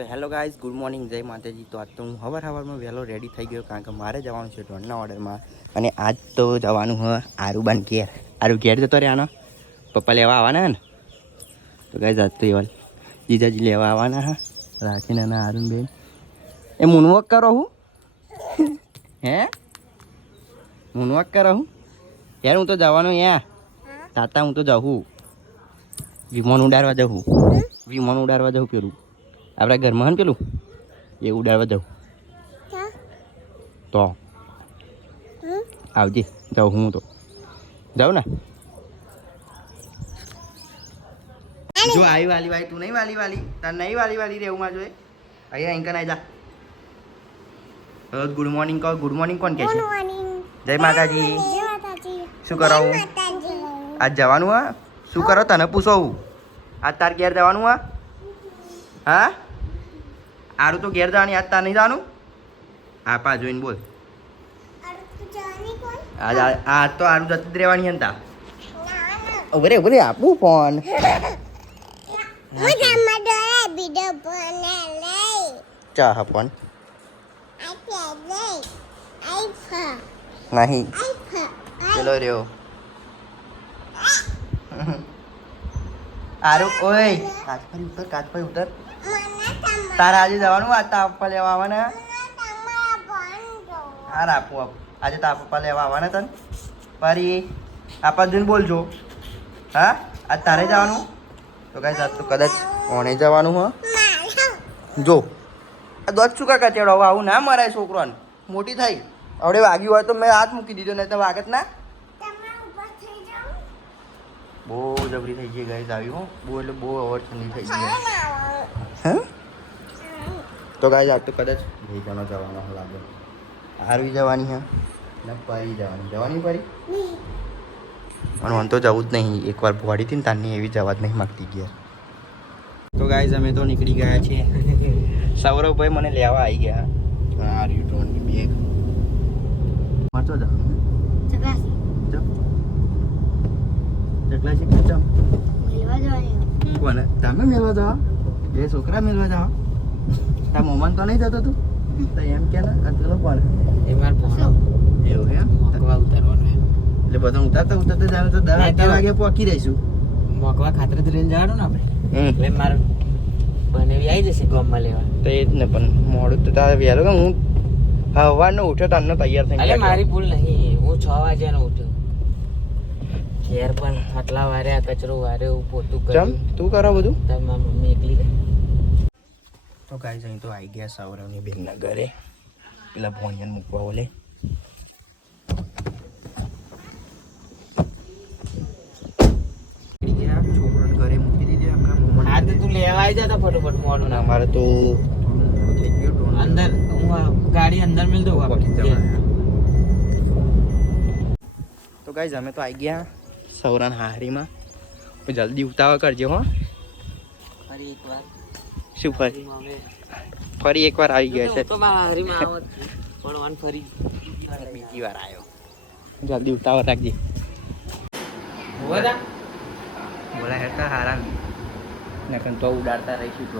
તો hello guys good morning જય માતાજી. તો આજ તો હું હવાર હવારમાં વહેલો રેડી થઈ ગયો કારણ કે મારે જવાનું છે ડોનના ઓર્ડરમાં અને આજ તો જવાનું હ આરુબાન ઘેર. આરુ ઘેર જતો રહ્યાનો પપ્પા લેવા આવવાના ને? તો ગાઈઝ આજ તો એવા જીજાજી લેવા આવવાના હા. રાખીને ના આરુનબેન એ મૂનવક કરો હું. હે? મૂનવક કરો હું. યાર હું તો જવાનું યા. તાતા હું તો જાઉં વિમાન ઉડાડવા જવું વિમાન ઉડાડવા જવું પેલું. આપણા ઘરમાં ને પેલું? એ ઉડાડવા જાઉં. તો આવજે જાઉં હું તો. જાઉં ને? જો આવી વાલી વાલી તું નહીં વાલી વાલી? તાર નહીં વાલી વાલી રહેવું માં જોઈએ અહીંયા અહીં કનાઈ જા. ગુડ મોર્નિંગ કહો. ગુડ મોર્નિંગ કોણ કહે છે? જય માતાજી. શું કરાવું આજ જવાનું હા? શું કરો તને? પૂછો હું. આજ તાર ઘેર જવાનું હા? હા? આરું તો ઘેર જવાની આજ તાર નહીં જવાનું? હા પા જોઈને બોલ. આજ આ તો આરું જતી જ રહેવાની હતા ઉભરે ઉભરે આપું ફોન. ચા હા ફોન. નહીં. ચલો રહ્યો. આરું ઓય. કાચ પર ઉતર કાચ પર ઉતર. તારે આજે જવાનું આ તારા પપ્પા લેવા આવવાના? હા રાખું આપ. આજે તા પપ્પા લેવા આવવાના તને. ફરી આપા દિન બોલજો. હા? આજ તારે જવાનું? તો કાંઈ આજ તો કદાચ ઓણે જવાનું હ? જો. આ દોધ શું કાકા હવે આવું ના મરાય છોકરોને. મોટી થઈ. હવે વાગ્યું હોય તો મેં હાથ મૂકી દીધો નહીં તો વાગત ના. બહુ જબરી થઈ ગઈ ગાઈઝ આવી હો. બહુ એટલે બહુ અવર ઠંડી થઈ ગઈ. હે? તો ગાય આજ તો કદાચ ભાઈ જવાનો લાગે. હારવી જવાની હા. ને પરી જવાની. જવાની પરી? પણ મને તો જવું જ નહીં. એકવાર ભોડી હતી ને તારની એવી જવા જ નહીં માગતી ગયા તો ગાઈઝ અમે તો નીકળી ગયા છીએ. સૌરભભાઈ મને લેવા આવી ગયા. આર યુ ટોની બેગ વાંચો જવાનું ચકલા. છે કે ચમ? કોને? તમે મેળવા જાઓ બે છોકરા મેળવા જાઓ તાર મોમન તો નહીં જતો તું તો એમ કે ને આ પેલો કોણ એવું ઉતારવાનું એટલે બધા ઉતારતા ઉતારતા જાણે તો દસ અગિયાર વાગે પહોંચી રહીશું મોકવા ખાતર લઈને જવાનું ને આપણે એટલે મારે બનેવી આવી જશે ગામમાં લેવા તો એ જ ને પણ મોડું તો તારે વહેલું કે હું સવારનો ઉઠ્યો તમને તૈયાર થઈ મારી ભૂલ નહીં હું છ વાગ્યાનો ઉઠ્યો ઘેર પણ આટલા વારે આ કચરો વારે પોતું કર્યું તું કરો બધું તાર મમ્મી એકલી તો કાંઈ અહીં તો આવી ગયા સૌરવની બેનના ઘરે પેલા ભોંજન મૂકવા ઓલે. છોકરાને ઘરે મૂકી દીધી હમણાં મોમન તો તું લેવા આવી જા તો ફટોફટ મોડું ના તો અંદર હું ગાડી અંદર મિલ દઉં તો ગાઈઝ અમે તો આવી ગયા સૌરાન હારીમાં જલ્દી ઉતાવળ કરજો હો. ફરી એકવાર શું ફરી? ફરી એકવાર આવી ગયા છે. હું તો મારા હરીમાં આવત પણ વાન ફરી બીજી વાર આવ્યો. જલ્દી ઉતાવળ રાખજે. બોલા હેતા હારા. નકન તો ઉડાડતા રહીશું તો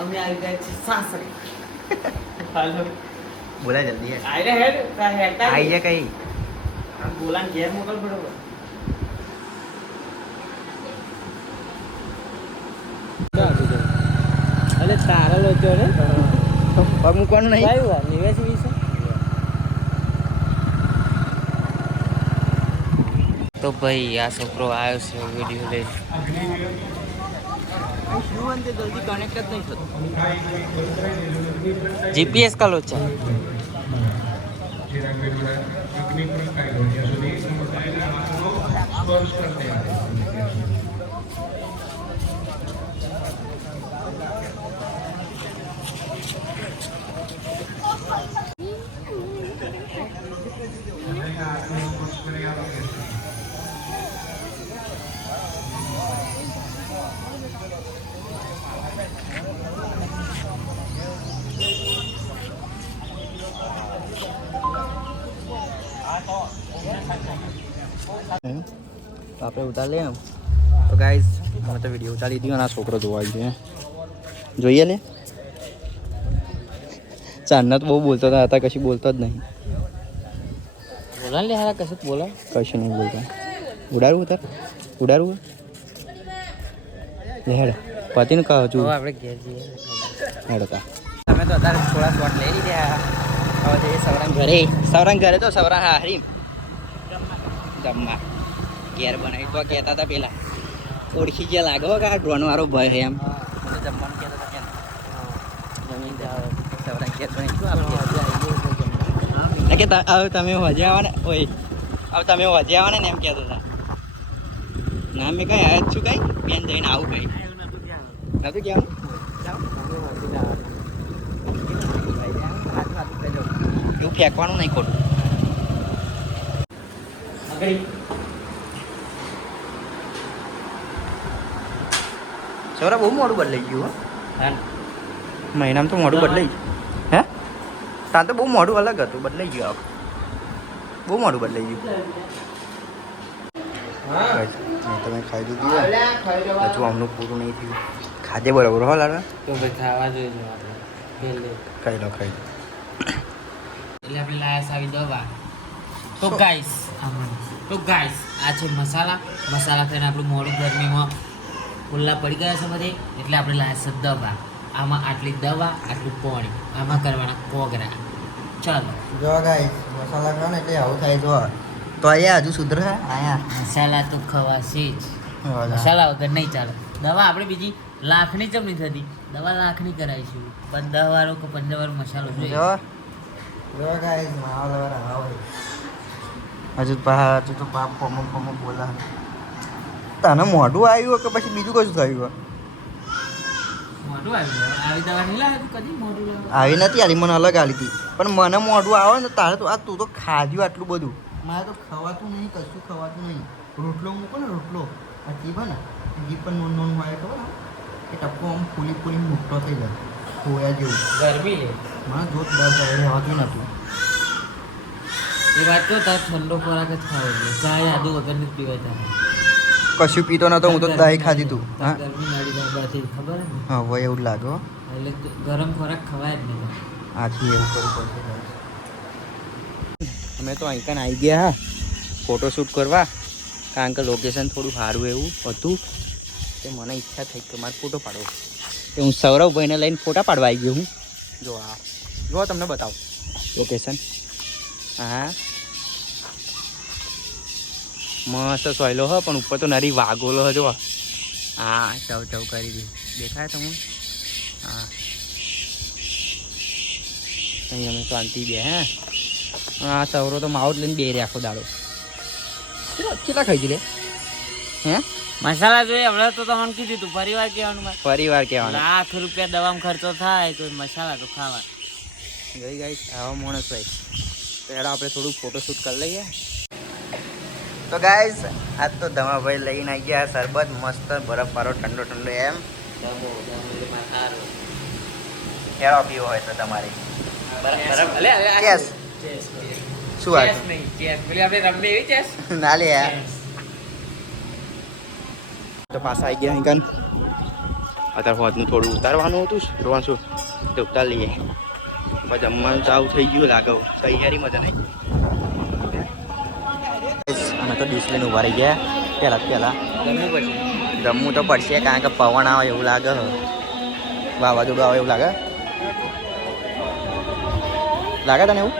અમે આવી ગયા છીએ સાસરે. હાલો. બોલા જલ્દી આઈ જા કઈ. બોલા ઘેર મોકલ બરોબર. પગ મૂકવાનું નહીં. આવ્યું નિવેશ વિશે? તો ભાઈ આ છોકરો આવ્યો છે વીડિયો લઈ શું અંતે જલ્દી કનેક્ટ જ તો આપણે ઉતાર લઈએ આમ તો ગાઈઝ અમે તો વીડિયો ઉતારી દીધો અને આ છોકરો જોવા આવ્યો જોઈએ લે. ચાંદના તો બહુ બોલતો હતા હતા કશું બોલતો જ નહીં. બોલા લે હારા કશું બોલો કશું નહીં બોલતા. ઉડાડવું ઉતાર. ઉડાડવું. લે હેડ. પતિને કહો છું આપણે ઘેર જઈએ. હેડ તા. તમે તો અત્યારે થોડા શોટ લઈ લીધા. હવે જઈએ સવરાન ઘરે. સવરાન ઘરે તો સવરાન હા હરીમ. જમવા. ઘેર બનાવી. તો કહેતા હતા પેલા, ઓળખી ગયા લાગો કે આ ડ્રોન વાળો ભય છે એમ. જમવાનું કહેતા હતા કે તમે હજે આવવાને. ઓય હવે તમે હજે આવવાને ને, એમ કહેતા હતા. ના, મેં કઈ આવ્યા છું કઈ? બેન જઈને આવું કઈ? નતું કહેવાનું? એવું ફેંકવાનું નહીં ખોટું. સૌરા બહુ મોડું બદલાઈ ગયું હો. મહિનામાં તો મોડું બદલાઈ ગયું. હે? તાન તો બહુ મોડું અલગ હતું બદલાઈ ગયું આખું. બહુ મોડું બદલાઈ ગયું. તમે ખાઈ દીધું હજુ આમનું પૂરું નહીં થયું. ખાધે બરાબર હો લાડવા? તો ભાઈ ખાવા જોઈએ ખાઈ લો ખાઈ લો. એટલે આપણે લાયા સાવી દવા. તો ગાઈસ તો ગાઈસ આ છે મસાલા. મસાલા ખાઈને આપણું મોડું ગરમીમાં ખુલ્લા પડી ગયા છે બધે એટલે આપણે લાયા છે દવા. આમાં આટલી દવા આટલું પાણી. આમાં કરવાના કોગરા. ચાલો. જો ગાઈ મસાલા ખાવ ને એટલે આવું થાય જો તો અહીંયા હજુ સુધર અહીંયા આયા. મસાલા તો ખવાશે જ. મસાલા વગર નહીં ચાલે. દવા આપણે બીજી લાખની ચમ નહીં થતી. દવા લાખની કરાવીશું પંદર વાળો કે પંદર વાળો મસાલો જોઈએ. હજુ હજુ તો બાપ પમો પમો બોલા. તને મોઢું આવ્યું કે પછી બીજું કશું થયું આવી નથી આલી મને અલગ આલી હતી. પણ મને મોઢું આવે ને તારે તો આ તું તો ખાધ્યું આટલું બધું. મારે તો ખવાતું નહીં કશું ખવાતું નહીં. રોટલો મૂકો ને રોટલો. આ જીભ ને જીભ પણ નોન નોન હોય ખબર ને એ ટપકો આમ ફૂલી ફૂલી મોટો થઈ જાય. ખોયા જેવું. ગરમી છે મને જોરદાર રહેવાતું નહોતું. એ વાત તો તાર ઠંડો ખોરાક જ ખાવો જોઈએ. ચા યાદો વગરની જ પીવાય તારે. કશું પીતો નતો હું તો દહીં ખાધી તું. હા? ખબર હા? હવે એવું લાગે એટલે ગરમ ખોરાક ખવાય જ નહીં. આથી એવું કરવું પડશે અમે તો અહીં આવી ગયા હા. ફોટોશૂટ કરવા. કારણ કે લોકેશન થોડું સારું એવું હતું. તે મને ઈચ્છા થઈ કે મારે ફોટો પાડવો. તે હું સૌરભભાઈને લઈને ફોટા પાડવા આવી ગયો હું. જો આ જો તમને બતાવો. લોકેશન હા. મસ્ત સોયલો હ પણ ઉપર તો નરી વાઘોલો હ જો હા ચવ ચવ કરી દે. દેખાય તમને? હા. અહીં અમે શાંતિ બે હે? આ સવરો તો માવો જ લઈને બે રે આખો દાડો. કેટલા ખાઈ લે હે? મસાલા જોઈએ હમણાં તો તમને કીધું તું પરિવાર કહેવાનું પરિવાર કહેવાનું. લાખ રૂપિયા દવામાં ખર્ચો થાય તો મસાલા તો ખાવા. ગઈ ગઈ આવા માણસ ભાઈ. તો હેડો આપણે થોડું ફોટોશૂટ કરી લઈએ. તો ગાઈઝ આજ તો ધમાભાઈ લઈને આવી ગયા શરબત મસ્ત બરફ વાળો ઠંડો ઠંડો એમ. કેળો પીવો હોય તો તમારે. ચેસ શું વાત? ના લે યાર. તો પાછા આવી ગયા અહીં અત્યારે હોદનું થોડું ઉતારવાનું હતું રોવાનું શું? તે ઉતાર લઈએ. જમવાનું ચાલુ થઈ ગયું લાગે. તૈયારી મજા નહીં. તો ડીશ લઈને ઊભા રહી ગયા. પહેલાં પહેલાં. જમવું તો પડશે કારણ કે પવન આવે એવું લાગે વાવાઝોડું આવે એવું લાગે. લાગે તને એવું?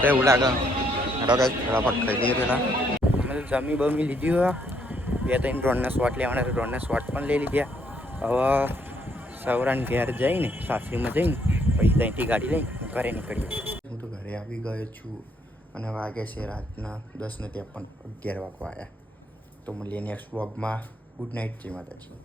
તો એવું લાગે. હેડો કે ફટાફટ ખાઈ પેલા અમે જમી બમી લીધી હોય. બે ત્રણ ડ્રોનના શોટ લેવાના ડ્રોનના શોટ પણ લઈ લીધા. હવે સૌરાન ઘેર જઈને, સાસરીમાં જઈને, પછી ત્યાંથી ગાડી લઈને ઘરે નીકળીએ. હું તો ઘરે આવી ગયો છું. અને વાગે છે રાતના દસ ને ત્રેપન, અગિયાર વાગવા આવ્યા તો મળીએ નેક્સ્ટ વ્લોગમાં ગુડ નાઇટ જય માતાજી.